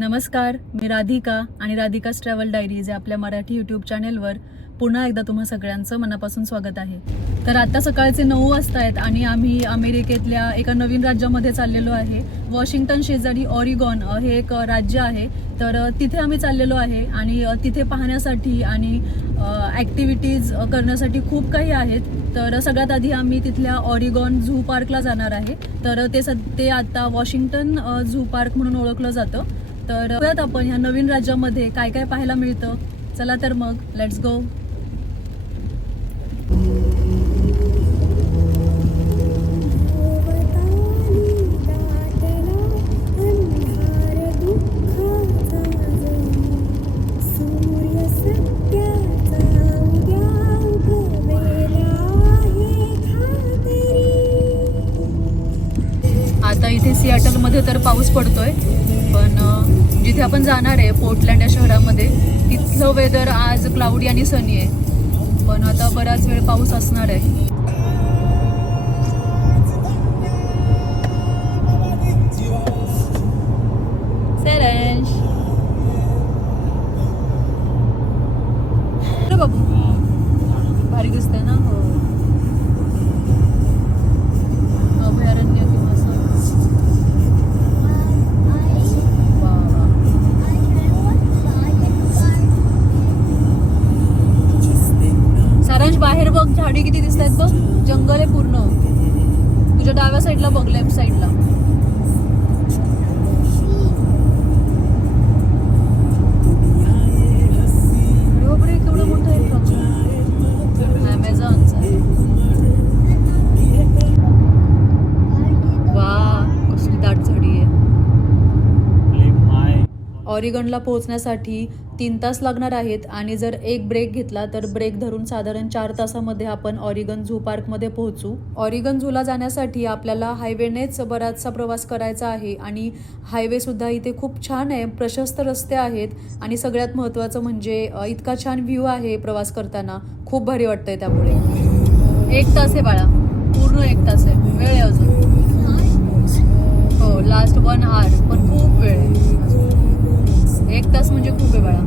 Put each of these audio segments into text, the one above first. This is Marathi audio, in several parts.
नमस्कार मी राधिका आणि राधिकाच ट्रॅव्हल डायरीज या आपल्या मराठी यूट्यूब चॅनेलवर पुन्हा एकदा तुम्हा सगळ्यांचं मनापासून स्वागत आहे. तर आता सकाळचे नऊ वाजता आहेत आणि आम्ही अमेरिकेतल्या एका नवीन राज्यामध्ये चाललेलो आहे. वॉशिंग्टन शेजारी ऑरिगॉन हे एक राज्य आहे. तर तिथे आम्ही चाललेलो आहे आणि तिथे पाहण्यासाठी आणि ॲक्टिव्हिटीज करण्यासाठी खूप काही आहेत. तर सगळ्यात आधी आम्ही तिथल्या ऑरिगॉन झू पार्कला जाणार आहे. तर ते सद ते आता वॉशिंग्टन झू पार्क म्हणून ओळखलं जातं. तर परत आपण ह्या नवीन राज्यामध्ये काय काय पाहायला मिळतं. चला तर मग लेट्स गो आता इथे सियाटलमध्ये तर पाऊस पडतोय. पण जिथे आपण जाणार आहे पोर्टलँड या शहरामध्ये तिथलं वेदर आज क्लाउडी आणि सनी आहे. पण आता बराच वेळ पाऊस असणार आहे. ऑरिगनला पोहोचण्यासाठी तीन तास लागणार आहेत आणि जर एक ब्रेक घेतला तर ब्रेक धरून साधारण चार तासामध्ये आपण ऑरिगन झू पार्कमध्ये पोहोचू. ऑरिगन झूला जाण्यासाठी आपल्याला हायवेनेच बराचसा प्रवास करायचा आहे आणि हायवेसुद्धा इथे खूप छान आहे प्रशस्त रस्ते आहेत आणि सगळ्यात महत्त्वाचं म्हणजे इतका छान व्ह्यू आहे प्रवास करताना. खूप भारी वाटतंय त्यामुळे. एक तास आहे बाळा. पूर्ण एक तास आहे. वेळ आहे अजून. हो लास्ट वन आवर पण खूप वेळ आहे. एक तास म्हणजे खूप आहे बाळा.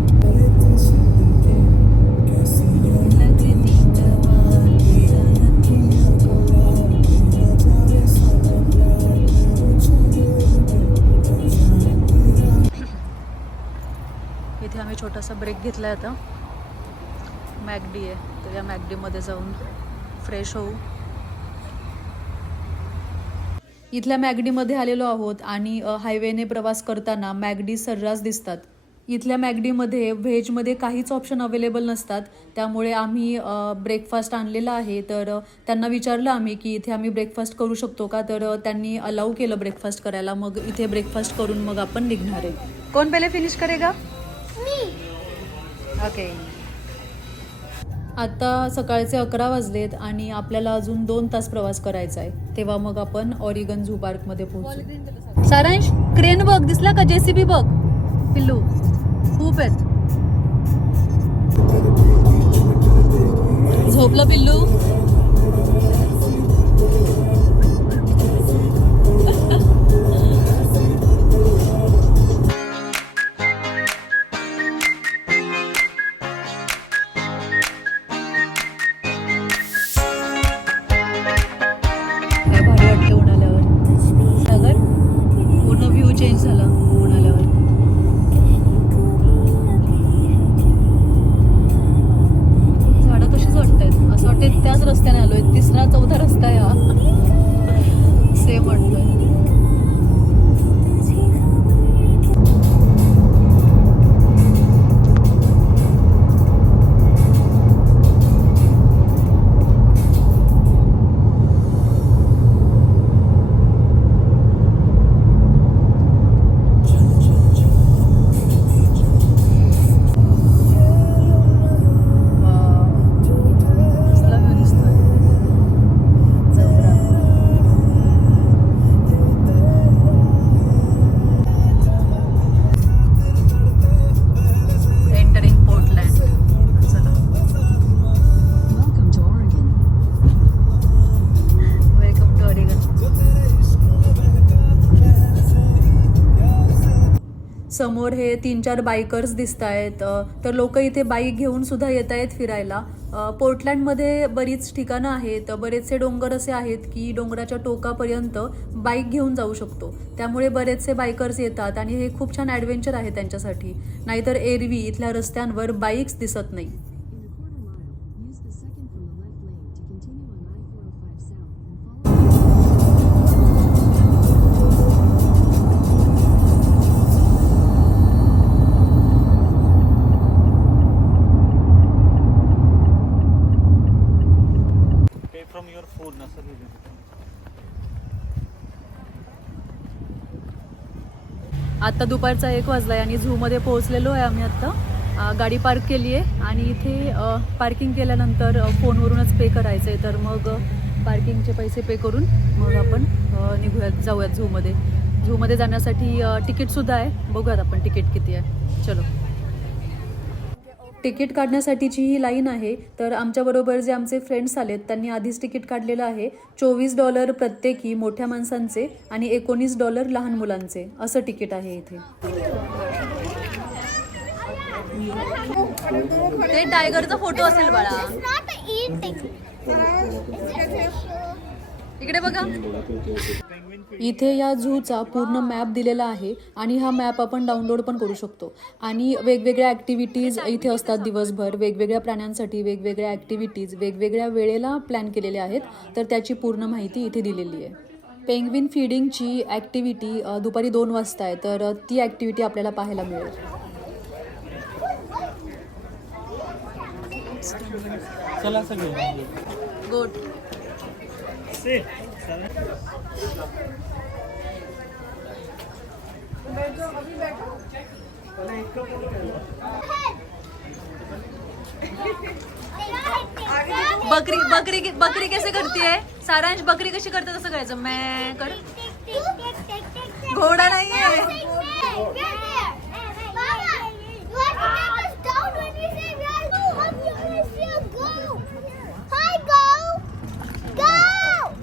इथे आम्ही छोटासा ब्रेक घेतला आहे आता. मॅगडी आहे तर या मॅगडीमध्ये जाऊन फ्रेश होऊ. इथल्या मॅगडीमध्ये आलेलो आहोत आणि हायवेने प्रवास करताना मॅगडी सर्रास दिसतात. इथल्या मॅगडीमध्ये व्हेजमध्ये काहीच ऑप्शन अवेलेबल नसतात. त्यामुळे आम्ही ब्रेकफास्ट आणलेला आहे. तर त्यांना विचारलं आम्ही की इथे आम्ही ब्रेकफास्ट करू शकतो का? तर त्यांनी अलाऊ केलं ब्रेकफास्ट करायला. मग इथे ब्रेकफास्ट करून मग आपण निघणार आहे. कोण पहिले फिनिश करेगा? ओके आता सकाळचे अकरा वाजलेत आणि आपल्याला अजून दोन तास प्रवास करायचा आहे. तेव्हा मग आपण ऑरिगन झू पार्कमध्ये पोहोचू. सारांश क्रेन बघ. दिसला का? जेसीबी बघ. पिल्लू. खूप आहेत. झोपलं पिल्लू? समोर हे तीन चार बायकर्स दिसत आहेत तर लोक इथे बाईक घेऊन सुद्धा येत आहेत फिरायला पोर्टलँडमध्ये बरीच ठिकाणं आहेत. बरेचसे डोंगर असे आहेत की डोंगराच्या टोकापर्यंत बाईक घेऊन जाऊ शकतो. त्यामुळे बरेचसे बायकर्स येतात आणि हे खूप छान ॲडव्हेंचर आहे त्यांच्यासाठी. नाहीतर एरवी इथल्या रस्त्यांवर बाईक्स दिसत नाही. आत्ता दुपारचा एक वाजला आहे आणि झूमध्ये पोहोचलेलो आहे आम्ही आत्ता गाडी पार्क केली आहे आणि इथे पार्किंग केल्यानंतर फोनवरूनच पे करायचं आहे तर मग पार्किंगचे पैसे पे करून मग आपण निघूयात जाऊयात झूमध्ये. झूमध्ये जाण्यासाठी तिकीटसुद्धा आहे. बघूयात आपण तिकीट किती आहे. चलो. तिकीट काढण्यासाठीची ही लाईन आहे. तर आमच्याबरोबर जे आमचे फ्रेंड्स आलेत त्यांनी आधीच तिकीट काढलेलं आहे. चोवीस डॉलर प्रत्येकी मोठ्या माणसांचे आणि एकोणीस डॉलर लहान मुलांचे. असं तिकीट आहे इथे. ते टायगरचा फोटो असेल बाळा. इकडे बघा. इथे या झूचा पूर्ण मॅप दिलेला आहे आणि हा मॅप आपण डाउनलोड पण करू शकतो. आणि वेगवेगळ्या ॲक्टिव्हिटीज इथे असतात दिवसभर. वेगवेगळ्या प्राण्यांसाठी वेगवेगळ्या ॲक्टिव्हिटीज वेगवेगळ्या वेळेला प्लॅन केलेल्या आहेत. तर त्याची पूर्ण माहिती इथे दिलेली आहे. पेंग्विन फिडिंगची ॲक्टिव्हिटी दुपारी दोन वाजता आहे. तर ती ॲक्टिव्हिटी आपल्याला पाहायला मिळेल. चला गोट बकरी बकरी बकरी कैसे करती है? सारांश बकरी कशी करते तसं करायचं मैं कर घोडा नाहीये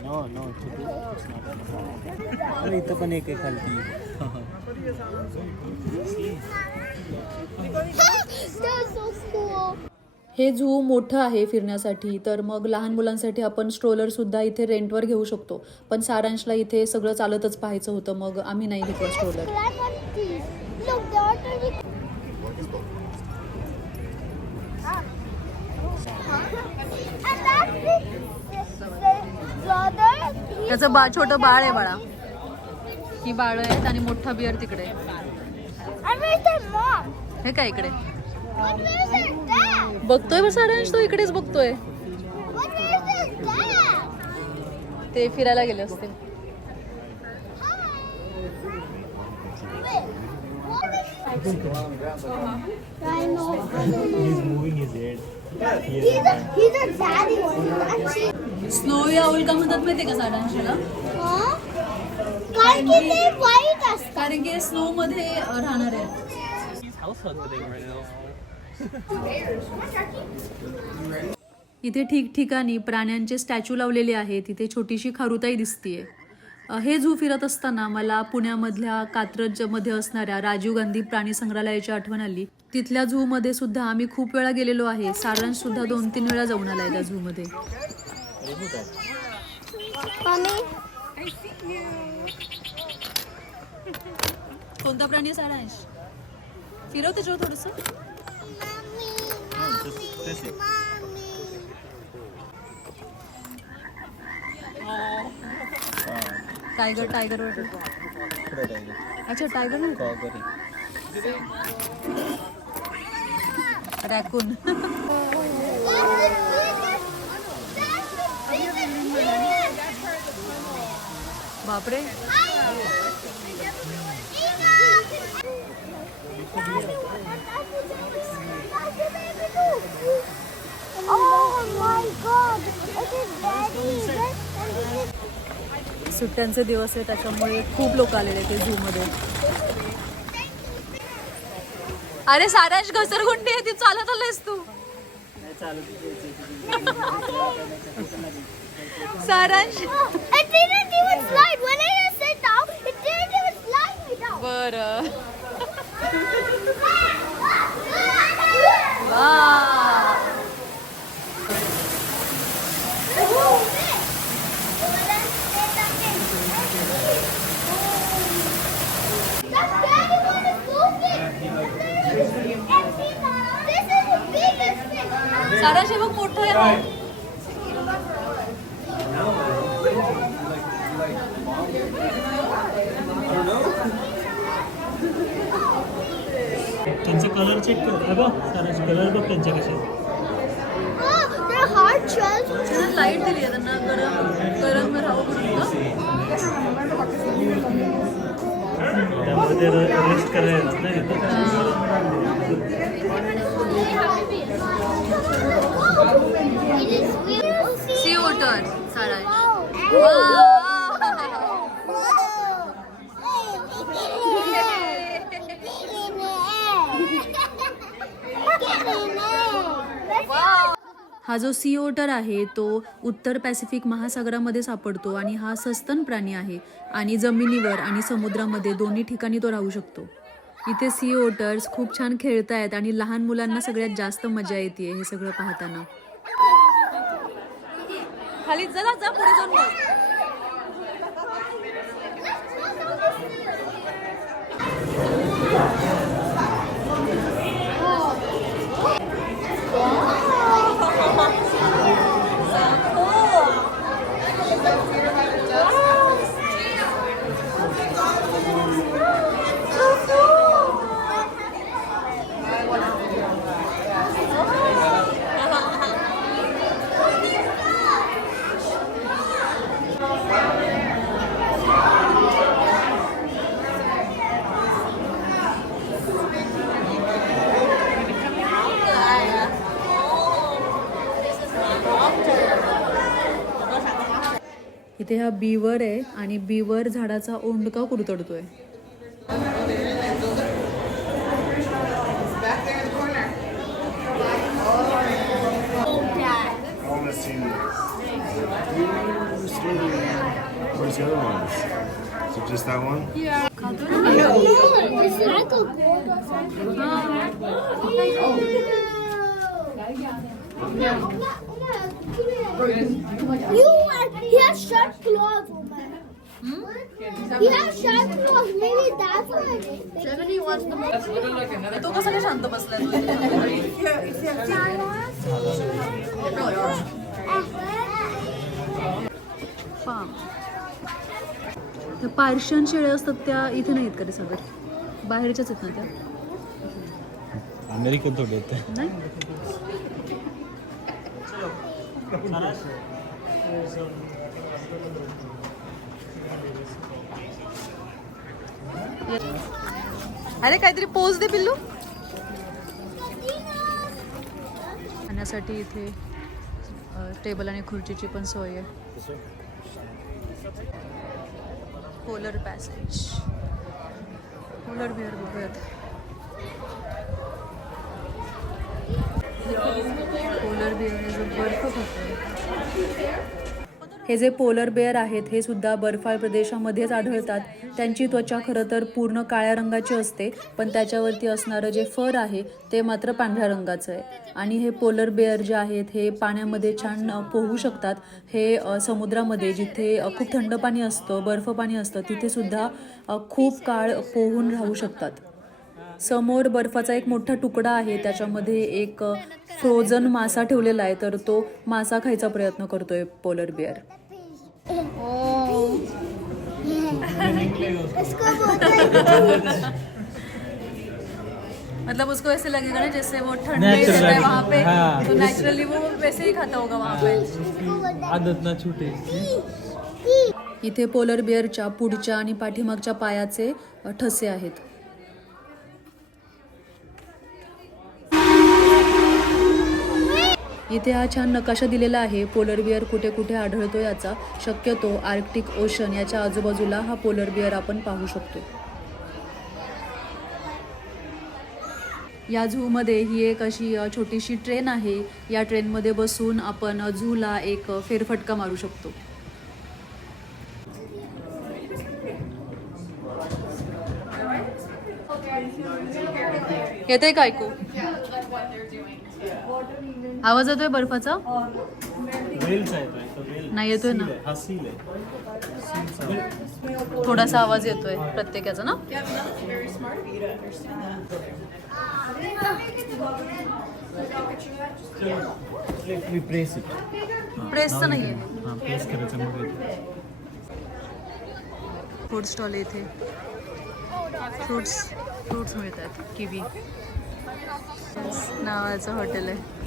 नो नो अरे इथं पण एक आहे खालती. हे झू मोठं आहे फिरण्यासाठी तर मग लहान मुलांसाठी आपण स्ट्रोलर सुद्धा इथे रेंटवर घेऊ शकतो. पण सारांशला इथे सगळं चालतच पाहायचं होतं मग आम्ही नाही घेतलं स्ट्रोलर त्याचं बा छोटं बाळ आहे बाळा. ही बाळ आहेत आणि मोठा बिअर तिकडे. हे काय इकडे? बघतोय साडेंश तो इकडेच बघतोय. ते फिरायला गेले असतील. स्नोवी आऊल का म्हणतात माहितीये का साडांशीला कारण की स्नो मध्ये राहणार आहे. इथे ठिकठिकाणी प्राण्यांचे स्टॅच्यू लावलेले आहेत. तिथे छोटीशी खारुताई दिसतीये. हे झू फिरत असताना मला पुण्यामधल्या कात्रजमध्ये असणाऱ्या राजीव गांधी प्राणी संग्रहालयाची आठवण आली. तिथल्या झू मध्ये सुद्धा आम्ही खूप वेळा गेलेलो आहे. सारांश सुद्धा दोन तीन वेळा जाऊन आलाय त्या झू मध्ये. Mommy. कोणता प्राणी सारांश फिरव त्याच्यावर थोडस. This टायगर टायगर अच्छा टायगर नाही? रॅकून बापरे. सुट्ट्यांचे दिवस आहे त्याच्यामुळे खूप लोक आलेले ते झू मध्ये. अरे सारांश घसरगुंडी आहे ती चालत आलायस तू. सारांश. बर. साराशे बघ मोठं आहे कलर चेक कर हे बघ सारा कलर बघ त्यांचे कसे आहेत. hard shells. लाइट दिली आहे त्यांना गरम गरम राहू म्हणून त्यामुळे ते रेस्ट करायला येतात नाही का? सी वॉटर सारा हा जो सी ओटर आहे तो उत्तर पॅसिफिक महासागरामध्ये सापडतो आणि हा सस्तन प्राणी आहे आणि जमिनीवर आणि समुद्रामध्ये दोन्ही ठिकाणी तो राहू शकतो. इथे सी ओटर्स खूप छान खेळत आहेत आणि लहान मुलांना सगळ्यात जास्त मजा येते हे सगळं पाहताना. खाली जरा जा पुढे जाऊन इथे हा बीवर आहे आणि बीवर झाडाचा ओंडका कुरतडतोय? The. You are, he has sharp claws, Omar. He has sharp claws. Maybe that's why. तो कसा काय शांत बसलाय त्या पार्शियन शेळ्या असतात त्या इथे नाहीत का रे सागर बाहेरच्याच आहेत ना त्या अमेरिकन थोडे नाही अरे काहीतरी पोच दे पिल्लू. खाण्यासाठी इथे टेबल आणि खुर्चीची पण सोय आहे. पोलर पॅसेज पोलर बिअर बघूयात. पोलर बिअर हे बर्फ खातो हे जे पोलर बेअर आहेत हे सुद्धा बर्फाळ प्रदेशामध्येच आढळतात. त्यांची त्वचा खरं तर पूर्ण काळ्या रंगाची असते पण त्याच्यावरती असणारं जे फर आहे ते मात्र पांढऱ्या रंगाचं आहे. आणि हे पोलर बेअर जे आहेत हे पाण्यामध्ये छान पोहू शकतात. हे समुद्रामध्ये जिथे खूप थंड पाणी असतं बर्फ पाणी असतं तिथे सुद्धा खूप काळ पोहून राहू शकतात. समोर बर्फाचा एक मोठा तुकडा आहे. त्याच्यामध्ये एक फ्रोझन मासा ठेवलेला आहे. तर तो मासा खायचा प्रयत्न करतोय पोलर बिअर मतलब उसको ऐसे लगेगा ना जैसे वो ठंड में Natural रहता है वहाँ पे। तो नेचुरली वो वैसे ही खाता होगा वहाँ पे। आदत ना छुटे। इथे पोलर बिअरच्या पुढच्या आणि पाठीमागच्या पायाचे ठसे आहेत. इथे हा छान नकाशा दिलेला आहे. पोलर बिअर कुठे कुठे आढळतो याचा शक्यतो आर्क्टिक ओशन याच्या आजूबाजूला हा पोलर बिअर आपण पाहू शकतो. या झूमध्ये ही एक अशी छोटीशी ट्रेन आहे. या ट्रेनमध्ये बसून आपण झूला एक फेरफटका मारू शकतो. येते का ऐकू? आवाज येतोय बर्फाचा? नाही येतोय ना. हा थोडासा आवाज येतोय प्रत्येकाचा ना? प्रेस प्रेसचं नाहीये. हां. फूड स्टॉल इथे. फ्रुट्स फ्रुट्स मिळतात किवी. नावाचं हॉटेल आहे.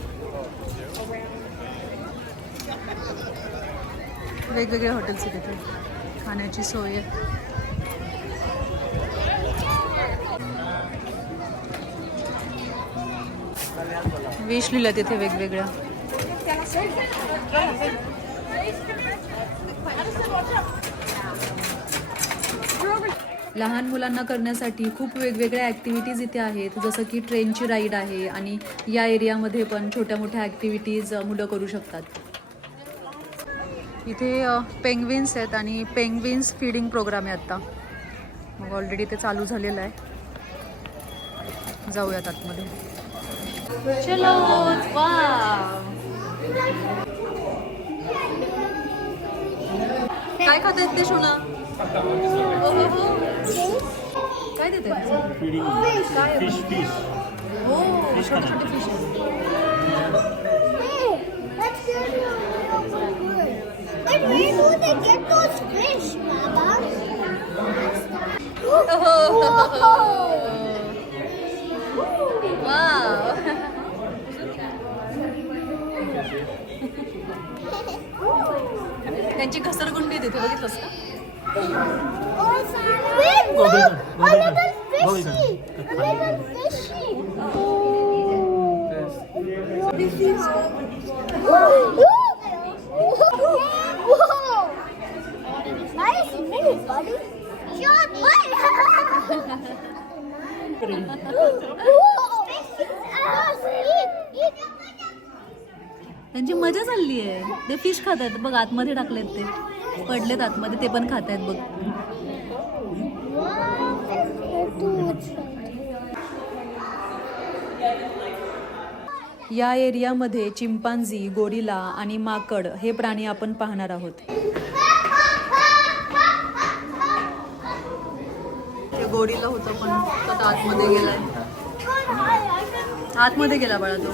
वेगवेगळ्या हॉटेल्स आहेत तिथे खाण्याची सोय आहे. वेश लिहिला तिथे वेगवेगळ्या. लहान मुलांना करण्यासाठी खूप वेगवेगळ्या ॲक्टिव्हिटीज इथे आहेत. जसं की ट्रेनची राईड आहे आणि या एरियामध्ये पण छोट्या मोठ्या ॲक्टिव्हिटीज मुलं करू शकतात. इथे पेंग्विन्स आहेत आणि पेंग्विन्स फीडिंग प्रोग्राम आहे आत्ता. मग ऑलरेडी ते चालू झालेलं आहे. जाऊयात आतमध्ये. चलो काय खात आहेत ते शोना ओ हो हो काय देते फिडिंग फिश फिश हो छोटे छोटे fish Hey, let's go to the But where do they get those fish, Baba? त्यांची घसरगुंडी तिथे बघितलंस का Wait, look! A little fishy! A little fishy! Oh! This is... Whoa! Nice move, buddy! Shot, buddy! त्यांची मजा चालली आहे ते फिश खातात बघ आतमध्ये टाकलेत ते पडलेत आतमध्ये ते पण खात आहेत बघ. या एरियामध्ये चिंपांझी गोरिला आणि माकड हे प्राणी आपण पाहणार आहोत. ते गोरिला होतं पण आता आतमध्ये गेलाय. आतमध्ये गेला बाळा तो.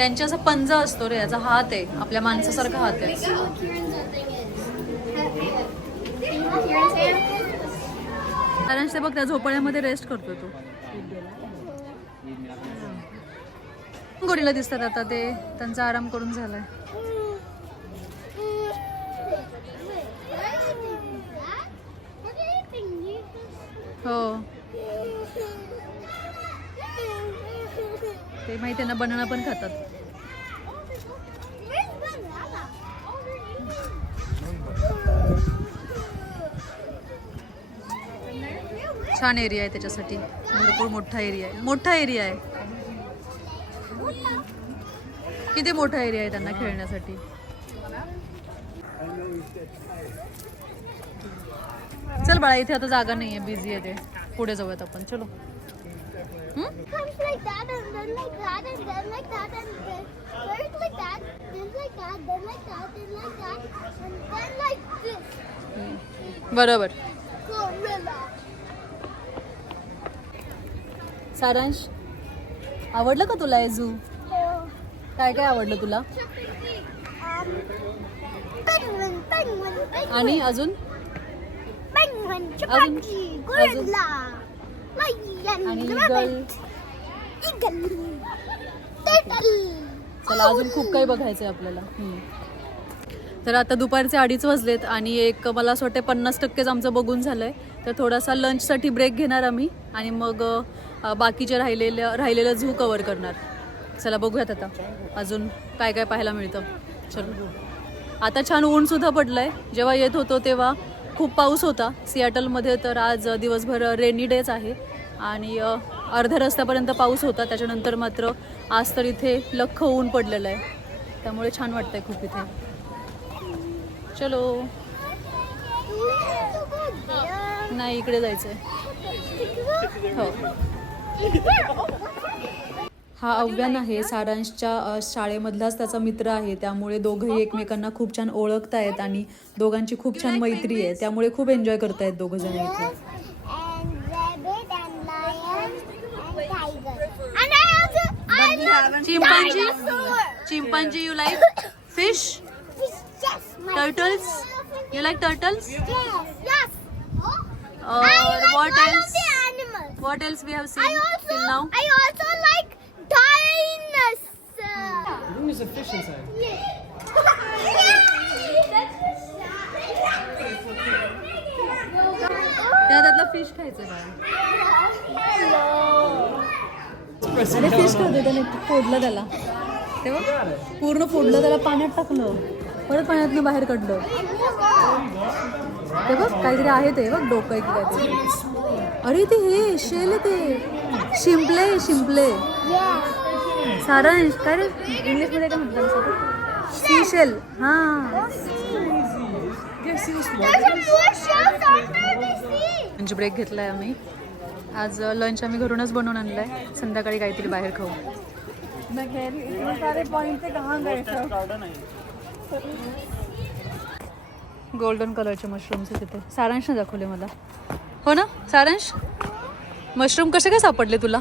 त्यांच्या असा पंजा असतो रे याचा हात आहे आपल्या माणसासारखा हात आहे. कारण ते बघ त्या झोपड्यामध्ये रेस्ट करतो तो. गोरीला दिसतात आता ते त्यांचा आराम करून झालाय. हो. ते माहिती आहे ना बनाना पण खातात. छान एरिया आहे त्याच्यासाठी. भरपूर मोठा एरिया आहे. मोठा एरिया आहे. किती मोठा एरिया आहे त्यांना खेळण्यासाठी? चल बाळा इथे आता जागा नाही आहे बिझी आहे ते. पुढे जाऊयात आपण. चलो. हम्म? Like that and then like that and then like that and then first like that, then like that, then like that, then like that, and then like this. बरोबर Gorilla. सारांश आवडलं का तुला हे झू Oh. काय काय आवडलं तुला Um, penguin, penguin, penguin. आणि अजून penguin, chimpanzee, gorilla, lion, आणि rabbit, eagle, turtle. चला अजून खूप काही बघायचं आहे आपल्याला तर आता दुपारचे अडीच वाजलेत आणि एक मला असं वाटतं पन्नास टक्केच आमचं बघून झालं आहे तर थोडासा लंचसाठी ब्रेक घेणार आम्ही आणि मग बाकीचे राहिलेलं राहिलेलं झू कवर करणार. चला बघूयात आता. अजून काय काय पाहायला मिळतं. चल. आता छान ऊनसुद्धा पडलं पडलंय. जेव्हा येत होतो तेव्हा खूप पाऊस होता. सियाटलमध्ये तर आज दिवसभर रेनी डेच आहे. आणि अर्ध्या रस्त्यापर्यंत पाऊस होता त्याच्यानंतर मात्र आज तर इथे लख ऊन पडलेलं आहे. त्यामुळे छान वाटतंय खूप इथे. चलो. नाही इकडे जायचंय. हो. हा अव्यान आहे सारांशच्या शाळेमधलाच त्याचा मित्र आहे. त्यामुळे दोघंही एकमेकांना खूप छान ओळखतायत आहेत आणि दोघांची खूप छान मैत्री आहे. त्यामुळे खूप एन्जॉय करतायत दोघं जण इथे and rabbit and lion and tiger. And I also I love chimpanzee dinosaur. Chimpanzee you like fish turtles you like turtles Yes, yes. और I like what all of else the animals. what else we have I seen also till now I also like dinosaur. There's a fish inside. त्या त्यातला फिश खायचं अरे फिश खाते त्याने फोडलं त्याला. तेव्हा? पूर्ण फोडलं त्याला पाण्यात टाकलं. परत पाण्यातनं बाहेर काढलं. ते बघ काहीतरी आहे ते बघ डोकं आहे की काहीतरी अरे ते हे शेल ते. शिंपले शिंपले. सारांश काय रे? इंग्लिशमध्ये काय म्हणतात सी शेल हां. लंच ब्रेक घेतलाय आम्ही. आज लंच आम्ही घरूनच बनवून आणलाय. संध्याकाळी काहीतरी बाहेर खाऊ. गोल्डन कलरचे मशरूम्स तिथे सारांशने दाखवले मला. हो ना सारांश? मशरूम कसे काय सापडले तुला.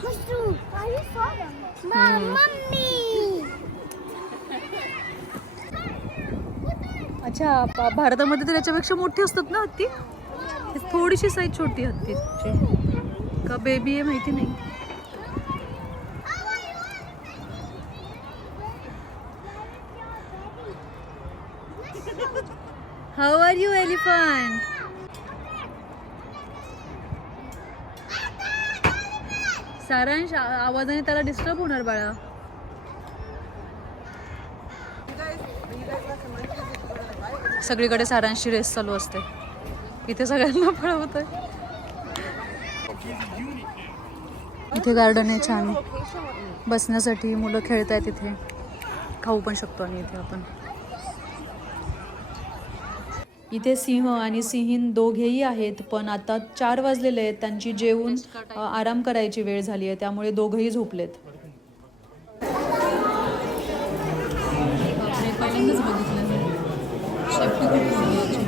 अच्छा भारतामध्ये तर याच्यापेक्षा मोठी असतात ना हत्ती? ही. थोडीशी साईज छोटी हत्तीची. का? बेबी आहे माहिती नाही. हाऊ आर यू एलिफंट सारांश आवाजाने त्याला डिस्टर्ब होणार बाळा. सगळीकडे सारांशी रेस चालू असते. इथे सगळ्यांना पळवत आहे इथे गार्डन आहे छान. बसण्यासाठी मुलं खेळत आहेत इथे. खाऊ पण शकतो आणि इथे आपण. इथे सिंह आणि सिंहीन दोघेही आहेत पण आता चार वाजलेले आहेत. त्यांची जेवून आराम करायची वेळ झाली आहे. त्यामुळे दोघंही झोपलेत पहिल्यांदाच बघितलं शेपटी खूप मोठी आहे याची.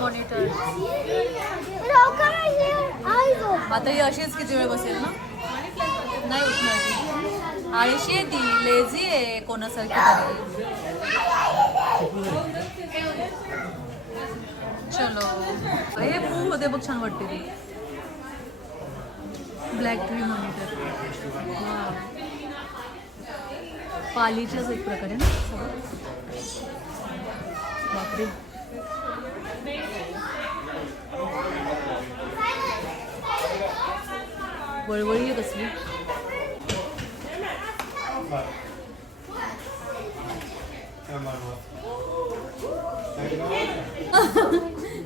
Monitor How come I hear eyes open? आता ही अशीच किती वेळ बसेल ना? नाही उठणार आळशी आहे ती लेझी आहे कोणासारखी तरी. चलो. हे पू होते बघ छान वाटते ती. ब्लॅक ट्री मॉनिटर पालीच्याच एक प्रकारे ना? बापरे. वळवळी कसली?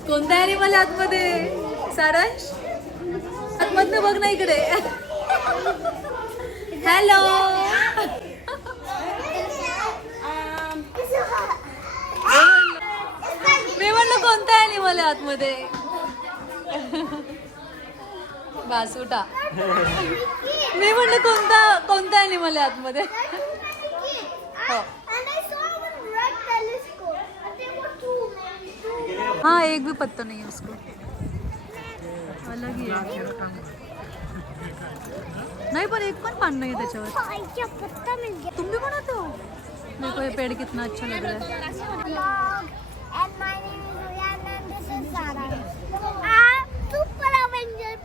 कोणता आहे मला आतमध्ये? सारांश? आतमधनं बघ ना इकडे. हॅलो मी म्हणलं कोणता आहे मला आतमध्ये? बासुटा. मी म्हणलं कोणता कोणता ॲनिमल आहे आतमध्ये? हो. Oh. हाँ एक भी पत्ता नहीं है उसको. अलग ही है नहीं पर एक पण पान नहीं त्याच्यावर. पाईच्या पत्ता मिल गया तुम भी बनाते हो? देखो ये पेड़ कितना अच्छा लग रहा है.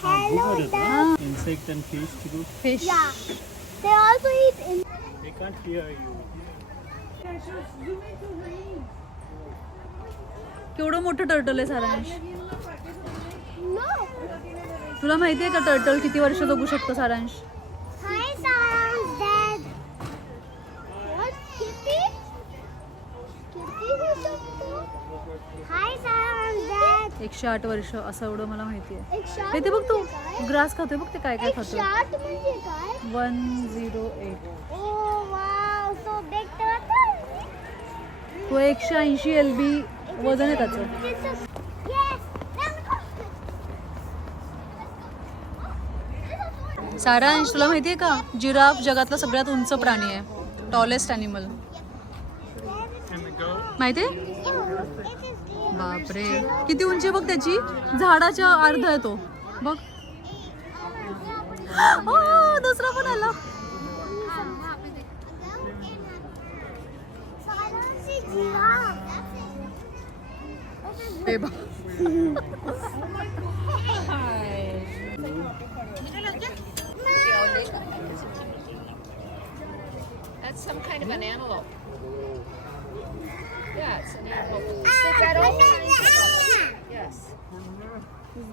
Hello, huh? Insect and fish too. Fish Yeah. They also eat in. They can't hear you. केवढं मोठं टर्टल आहे सारांश No. तुला माहिती आहे का टर्टल किती वर्ष जगू शकतो सारांश एकशे आठ वर्ष असं एवढं मला माहिती आहे. हे ते बघ तू म्हणजे? ग्रास खातोय बघ ते काय काय शार्ट म्हणजे वन झिरो एट. तो एकशे ऐंशी एल बी वजन आहे त्याचं. येस सारांश तुला माहिती आहे का? जिराफ जगातला सगळ्यात उंच प्राणी आहे. टॉलेस्ट अॅनिमल माहिती आहे? बापरे. किती उंची बघ त्याची? झाडाच्या अर्ध आहे तो. बघ. दुसरा पण आला. That's some kind of an antelope. Yeah, it's an antelope. They've got all kinds of Yes.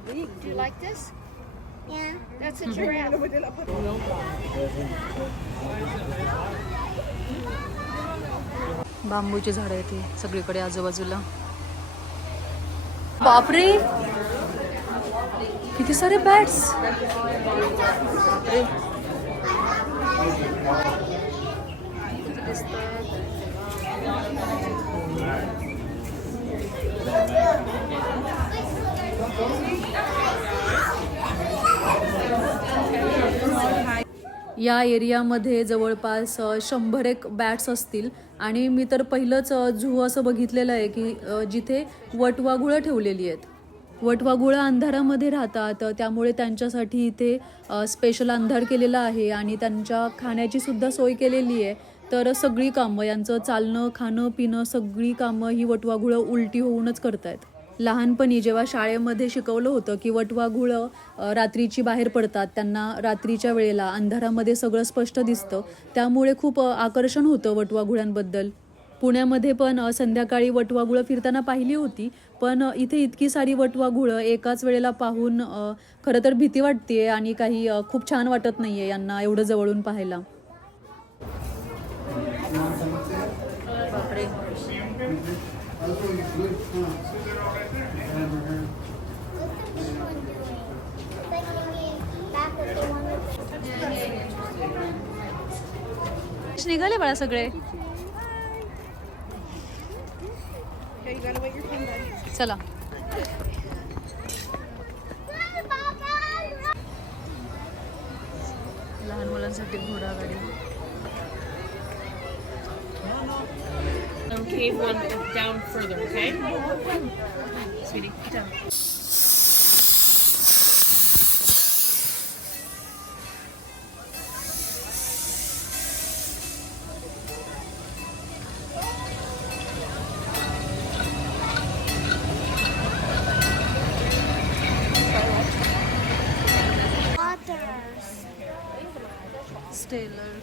Do you like this? Yeah. That's a giraffe. बांबूची झाडं ही सगळीकडे आजूबाजूला बापरे किती सारे बॅट्स या एरियामध्ये जवळपास शंभर एक बॅट्स असतील. आणि मी तर पहिलंच झू असं बघितलेलं आहे की जिथे वटवाघुळं ठेवलेली आहेत. वटवागुळं अंधारामध्ये राहतात त्यामुळे त्यांच्यासाठी इथे स्पेशल अंधार केलेला आहे आणि त्यांच्या खाण्याची सुद्धा सोय केलेली आहे. तर सगळी कामं यांचं चालणं खाणं पिणं सगळी कामं ही वटवाघुळं उलटी होऊनच करतायत. लहानपणी जेव्हा शाळेमध्ये शिकवलं होतं की वटवाघुळं रात्रीची बाहेर पडतात त्यांना रात्रीच्या वेळेला अंधारामध्ये सगळं स्पष्ट दिसतं त्यामुळे खूप आकर्षण होतं वटवाघुळ्यांबद्दल पुण्यामध्ये पण संध्याकाळी वटवाघुळं फिरताना पाहिली होती पण इथे इतकी सारी वटवाघुळं एकाच वेळेला पाहून खरं तर भीती वाटते आणि काही खूप छान वाटत नाही आहे यांना एवढं जवळून पाहायला. निघाले बाळा सगळे चला लहान मुलांसाठी घोडा गाडी cave one down further, okay? Sweetie, down. Steller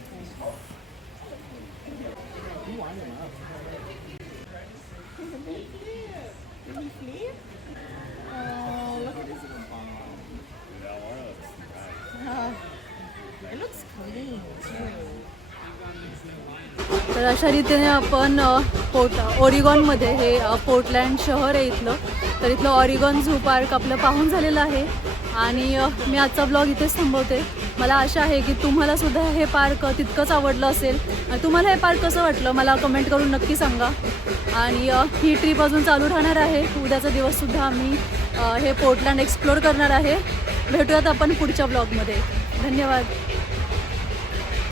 तर अशा रीतीने आपण पोर्ट ओरिगॉनमध्ये हे पोर्टलँड शहर आहे इथलं. तर इथलं ऑरिगॉन झू पार्क आपलं पाहून झालेलं आहे. आणि मी आजचा ब्लॉग इथेच थांबवते. मला आशा आहे की तुम्हाला सुद्धा हे पार्क तितकंच आवडलं असेल. तुम्हाला हे पार्क कसं वाटलं मला कमेंट करून नक्की सांगा. आणि ही ट्रिप अजून चालू राहणार आहे. उद्याचा दिवससुद्धा आम्ही हे पोर्टलँड एक्सप्लोर करणार आहे. भेटूयात आपण पुढच्या ब्लॉगमध्ये धन्यवाद.